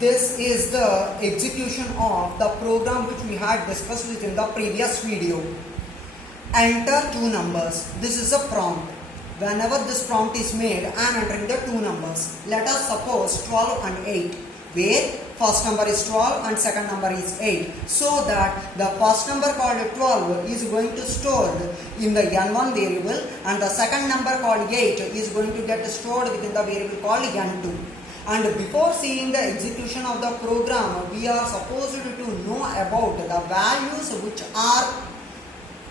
This is the execution of the program which we had discussed within the previous video. Enter two numbers. This is a prompt. Whenever this prompt is made, I am entering the two numbers. Let us suppose 12 and 8, where first number is 12 and second number is 8. So that the first number called 12 is going to stored in the n1 variable, and the second number called 8 is going to get stored within the variable called n2. And before seeing the execution of the program, we are supposed to know about the values which are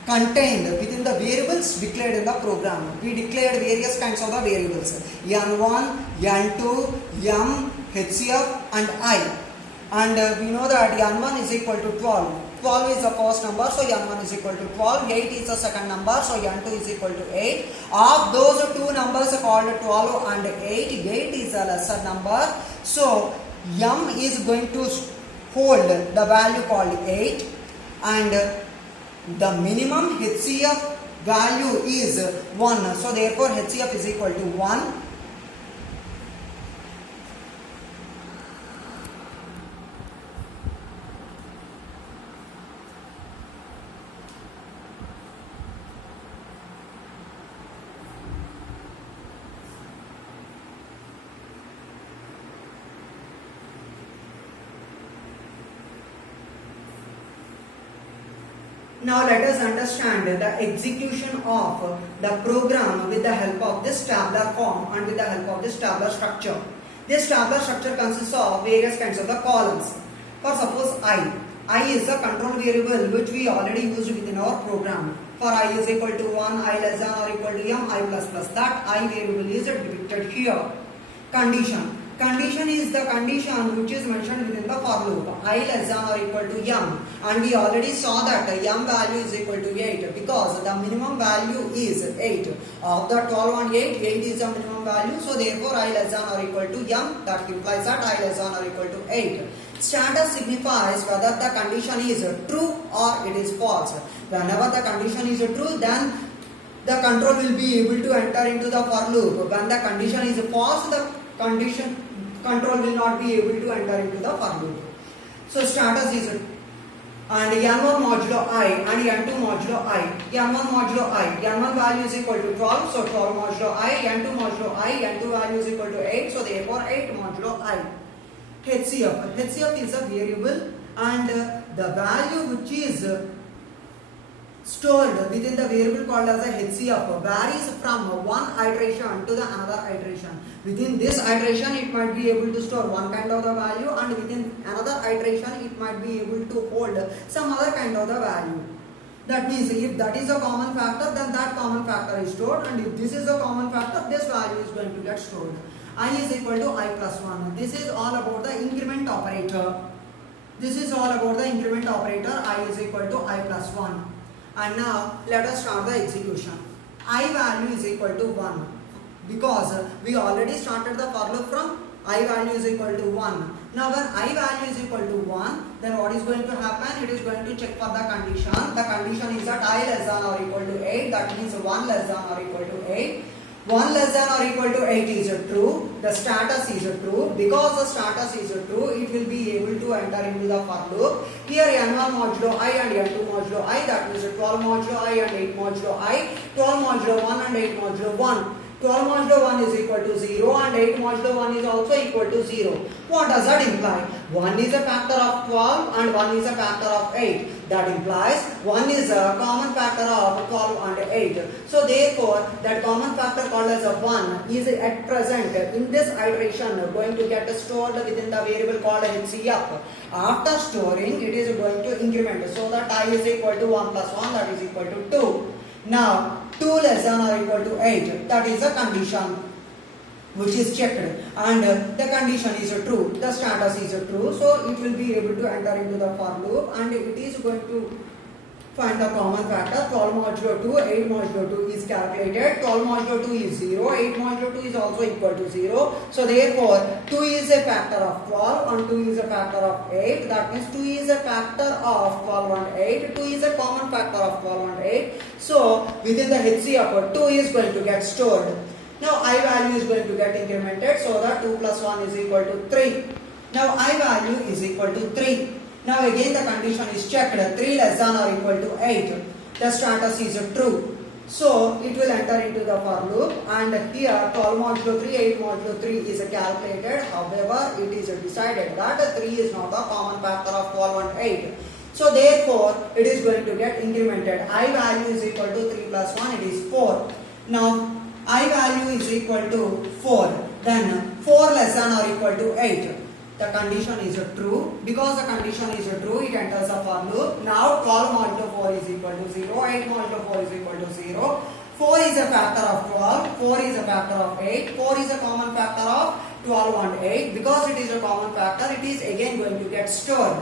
contained within the variables declared in the program. We declared various kinds of the variables: n1, n2, m, hcf and I. And we know that n1 is equal to 12. 12 is the first number, so n1 is equal to 12. 8 is the second number, so n2 is equal to 8. Of those two numbers called 12 and 8, 8 is a lesser number. So m is going to hold the value called 8, and the minimum HCF value is 1. So therefore HCF is equal to 1. Now let us understand the execution of the program with the help of this tabular form and with the help of this tabular structure. This tabular structure consists of various kinds of the columns. For suppose I is the control variable which we already used within our program. For I is equal to 1, I less than or equal to m, I plus plus. That I variable is depicted here. Condition. Condition is the condition which is mentioned within the for loop. I less than or equal to m, and we already saw that m value is equal to 8 because the minimum value is 8. Of the 12 and 8, 8 is the minimum value, so therefore I less than or equal to m. That implies that I less than or equal to 8. Status signifies whether the condition is true or it is false. Whenever the condition is true, then the control will be able to enter into the for loop. When the condition is false, the control will not be able to enter into the for loop. So status is and n1 modulo I and n2 modulo I. n1 modulo I, n1 value is equal to 12, so 12 modulo I, n2 modulo I, n2 value is equal to 8, so therefore 8 modulo I. HCF. HCF is a variable, and the value which is stored within the variable called as a HCF varies from one iteration to the another iteration. Within this iteration it might be able to store one kind of the value, and within another iteration it might be able to hold some other kind of the value. That means if that is a common factor, then that common factor is stored, and if this is a common factor, this value is going to get stored. I is equal to I plus 1. This is all about the increment operator. This is all about the increment operator. I is equal to I plus 1. And now let us start the execution. I value is equal to 1 because we already started the for loop from I value is equal to 1. Now when I value is equal to 1, then what is going to happen? It is going to check for the condition. The condition is that I less than or equal to 8. That means 1 less than or equal to 8. 1 less than or equal to 8 is true. The status is true. Because the status is true, it will be able to enter into the for loop. Here n1 modulo I and n2 modulo I, that means 12 modulo I and 8 modulo I, 12 modulo 1 and 8 modulo 1. 12 modulo 1 is equal to 0 and 8 modulo 1 is also equal to 0. What does that imply? 1 is a factor of 12 and 1 is a factor of 8. That implies 1 is a common factor of 12 and 8. So therefore, that common factor called as a 1 is at present in this iteration going to get stored within the variable called HCF. After storing, it is going to increment. So that I is equal to 1 plus 1, that is equal to 2. Now 2 less than or equal to 8, that is a condition which is checked, and the condition is true, the status is true, so it will be able to enter into the for loop, and it is going to find the common factor. 12 modulo 2, 8 modulo 2 is calculated. 12 modulo 2 is 0, 8 modulo 2 is also equal to 0. So therefore 2 is a factor of 12 and 2 is a factor of 8. That means 2 is a factor of 12 and 8. 2 is a common factor of 12 and 8. So within the HCF 2 is going to get stored. Now I value is going to get incremented, so that 2 plus 1 is equal to 3. Now I value is equal to 3. Now again the condition is checked, 3 less than or equal to 8. The status is true. So it will enter into the for loop, and here 12 modulo 3, 8 modulo 3 is calculated. However, it is decided that 3 is not a common factor of 12 and 8. So therefore, it is going to get incremented. I value is equal to 3 plus 1, it is 4. Now, I value is equal to 4. Then 4 less than or equal to 8. The condition is true. Because the condition is true, it enters the for loop. Now 12 modulo 4 is equal to 0. 8 modulo 4 is equal to 0. 4 is a factor of 12. 4 is a factor of 8. 4 is a common factor of 12 and 8. Because it is a common factor, it is again going to get stored.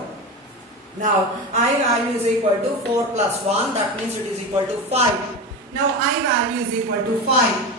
Now I value is equal to 4 plus 1. That means it is equal to 5. Now I value is equal to 5.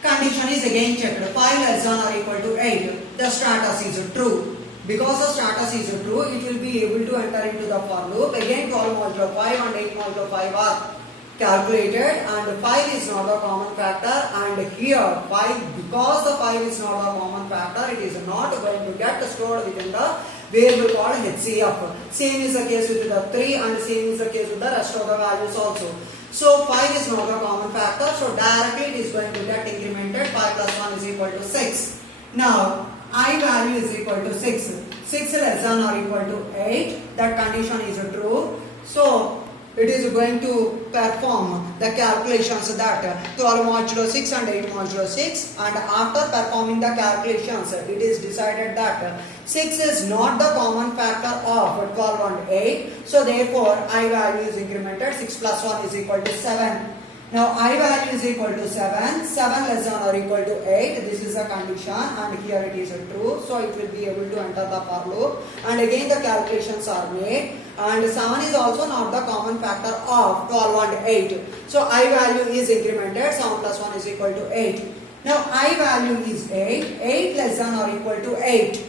Condition is again checked. 5 less than or equal to 8. The status is true. Because the status is true, it will be able to enter into the for loop. Again 12 modulo 5 and 8 modulo 5 are calculated, and 5 is not a common factor, and here 5, because the 5 is not a common factor, it is not going to get stored within the variable called HCF. Same is the case with the 3, and same is the case with the rest of the values also. So 5 is not a common factor, so directly it is going to get incremented. 5 plus 1 is equal to 6. Now I value is equal to 6. 6 less than or equal to 8. That condition is true. So it is going to perform the calculations that 12 modulo 6 and 8 modulo 6, and after performing the calculations, it is decided that 6 is not the common factor of 12 and 8. So therefore I value is incremented. 6 plus 1 is equal to 7. Now I value is equal to 7. 7 less than or equal to 8. This is a condition, and here it is true. So it will be able to enter the for loop, and again the calculations are made. And 7 is also not the common factor of 12 and 8. So I value is incremented. 7 plus 1 is equal to 8. Now I value is 8. 8 less than or equal to 8.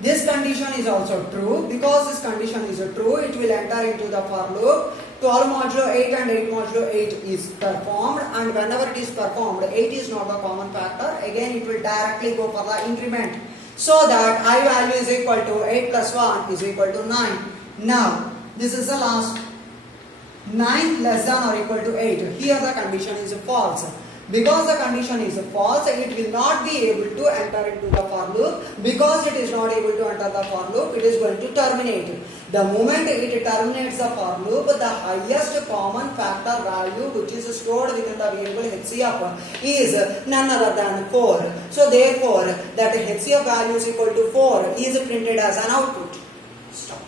This condition is also true. Because this condition is true, it will enter into the for loop. 12 modulo 8 and 8 modulo 8 is performed, and whenever it is performed, 8 is not a common factor. Again it will directly go for the increment. So that I value is equal to 8 plus 1 is equal to 9. Now this is the last. 9 less than or equal to 8. Here the condition is false. Because the condition is false, it will not be able to enter into the for loop. Because it is not able to enter the for loop, it is going to terminate. The moment it terminates the for loop, the highest common factor value which is stored within the variable HCF is none other than 4. So therefore, that HCF value is equal to 4 is printed as an output. Stop.